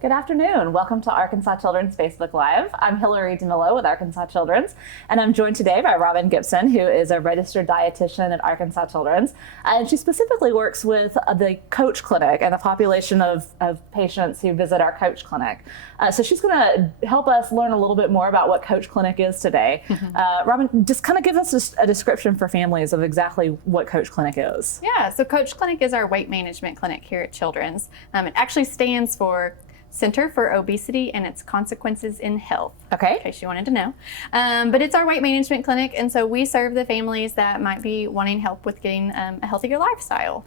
Good afternoon. Welcome to Arkansas Children's Facebook Live. I'm Hillary DeMillo with Arkansas Children's, and I'm joined today by Robin Gipson, who is a registered dietitian at Arkansas Children's. And she specifically works with the C.O.A.C.H clinic and the population of patients who visit our C.O.A.C.H clinic. So she's going to help us learn a little bit more about what C.O.A.C.H clinic is today. Robin, just kind of give us a description for families of exactly what C.O.A.C.H clinic is. Yeah, so C.O.A.C.H clinic is our weight management clinic here at Children's. It actually stands for Center for Obesity and Its Consequences in Health. Okay. In case you wanted to know. But it's our weight management clinic, and so we serve the families that might be wanting help with getting a healthier lifestyle.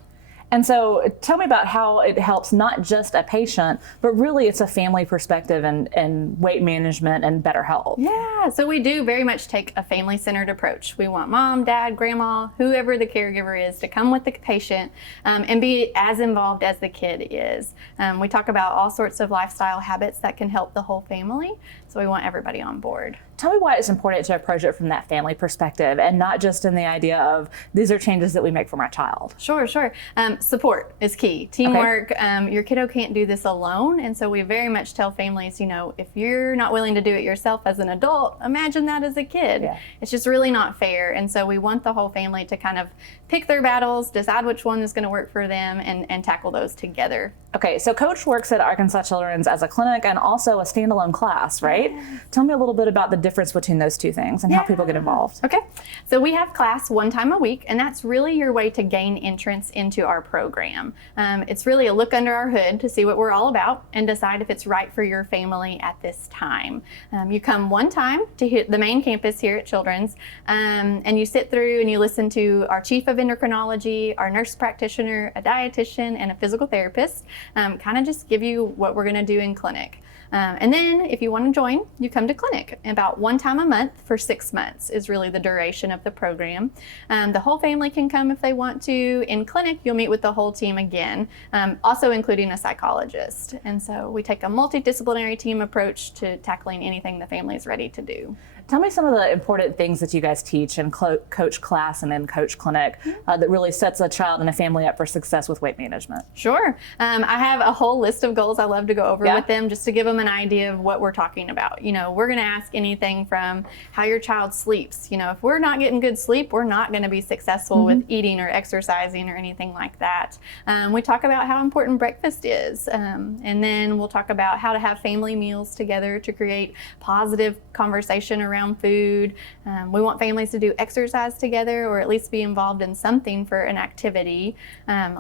And so tell me about how it helps not just a patient, but really it's a family perspective and weight management and better health. Yeah, so we do very much take a family-centered approach. We want mom, dad, grandma, whoever the caregiver is to come with the patient and be as involved as the kid is. We talk about all sorts of lifestyle habits that can help the whole family, so we want everybody on board. Tell me why it's important to approach it from that family perspective and not just in the idea of these are changes that we make for my child. Sure. Support is key. Teamwork. Okay. Your kiddo can't do this alone, and so we very much tell families, if you're not willing to do it yourself as an adult, imagine that as a kid. Yeah. It's just really not fair, and so we want the whole family to kind of pick their battles, decide which one is going to work for them, and tackle those together. Okay, so C.O.A.C.H works at Arkansas Children's as a clinic and also a standalone class, right? Yes. Tell me a little bit about the difference between those two things and how people get involved. Okay, so we have class one time a week, and that's really your way to gain entrance into our program. It's really a look under our hood to see what we're all about and decide if it's right for your family at this time. You come one time to hit the main campus here at Children's, and you sit through and you listen to our chief of endocrinology, our nurse practitioner, a dietitian, and a physical therapist, kind of just give you what we're going to do in clinic. And then if you want to join, you come to clinic. About one time a month for 6 months is really the duration of the program. The whole family can come if they want to. In clinic, you'll meet with the whole team again, also including a psychologist. And so we take a multidisciplinary team approach to tackling anything the family is ready to do. Tell me some of the important things that you guys teach in C.O.A.C.H class and in C.O.A.C.H clinic that really sets a child and a family up for success with weight management. Sure. I have a whole list of goals I love to go over with them just to give them an idea of what we're talking about. We're going to ask anything from how your child sleeps. If we're not getting good sleep, we're not going to be successful with eating or exercising or anything like that. We talk about how important breakfast is. And then we'll talk about how to have family meals together to create positive conversation around food. We want families to do exercise together or at least be involved in something for an activity.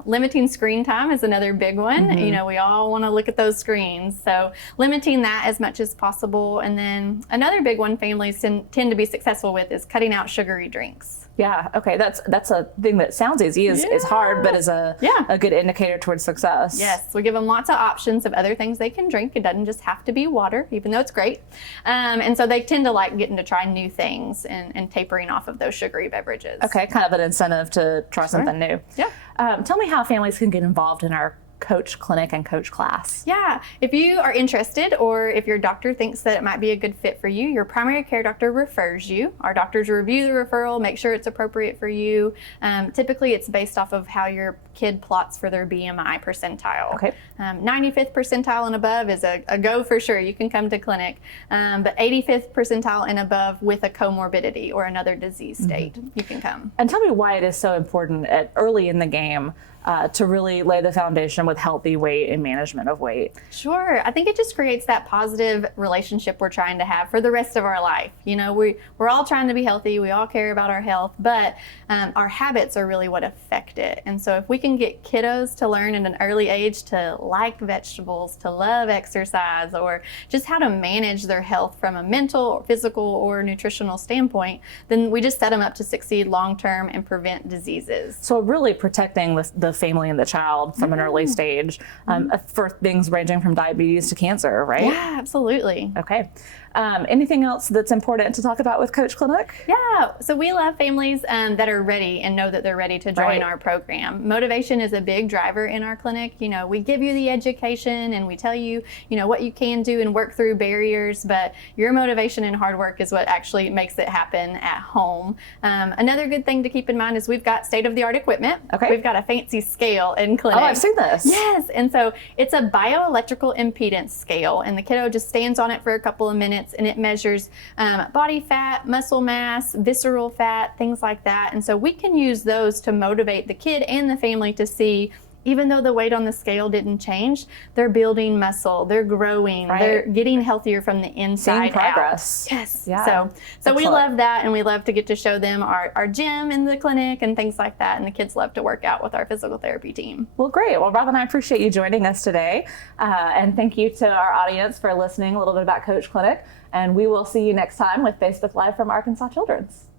Limiting screen time is another big one. We all want to look at those screens. So limiting that as much as possible. And then another big one families tend to be successful with is cutting out sugary drinks. Yeah, okay, that's a thing that sounds easy, is hard, but is a good indicator towards success. Yes, we give them lots of options of other things they can drink. It doesn't just have to be water, even though it's great. And so they tend to like getting to try new things and tapering off of those sugary beverages. Okay, kind of an incentive to try something new. Yeah. Tell me how families can get involved in our C.O.A.C.H clinic and C.O.A.C.H class. Yeah, if you are interested or if your doctor thinks that it might be a good fit for you, your primary care doctor refers you. Our doctors review the referral, make sure it's appropriate for you. Typically it's based off of how your kid plots for their BMI percentile. Okay. 95th percentile and above is a go for sure. You can come to clinic. But 85th percentile and above with a comorbidity or another disease state, you can come. And tell me why it is so important early in the game to really lay the foundation with healthy weight and management of weight. Sure. I think it just creates that positive relationship we're trying to have for the rest of our life. We're all trying to be healthy. We all care about our health, but our habits are really what affect it. And so if we can get kiddos to learn at an early age to like vegetables, to love exercise, or just how to manage their health from a mental or physical or nutritional standpoint, then we just set them up to succeed long-term and prevent diseases. So really protecting the family and the child from an early stage for things ranging from diabetes to cancer, right? Yeah, absolutely. Okay. Anything else that's important to talk about with Coach Clinic? Yeah, so we love families that are ready and know that they're ready to join our program. Motivation is a big driver in our clinic. You know, we give you the education and we tell you, you know, what you can do and work through barriers, but your motivation and hard work is what actually makes it happen at home. Another good thing to keep in mind is we've got state-of-the-art equipment. Okay. We've got a fancy scale in clinic. Oh, I've seen this. Yes, and so it's a bioelectrical impedance scale, and the kiddo just stands on it for a couple of minutes, and it measures body fat, muscle mass, visceral fat, things like that. And so we can use those to motivate the kid and the family to see, even though the weight on the scale didn't change, they're building muscle, they're growing, they're getting healthier from the inside Seeing progress. out. Yes. Yeah. So we love that, and we love to get to show them our gym in the clinic and things like that. And the kids love to work out with our physical therapy team. Well, great. Well, Robin, I appreciate you joining us today. And thank you to our audience for listening a little bit about Coach Clinic. And we will see you next time with Facebook Live from Arkansas Children's.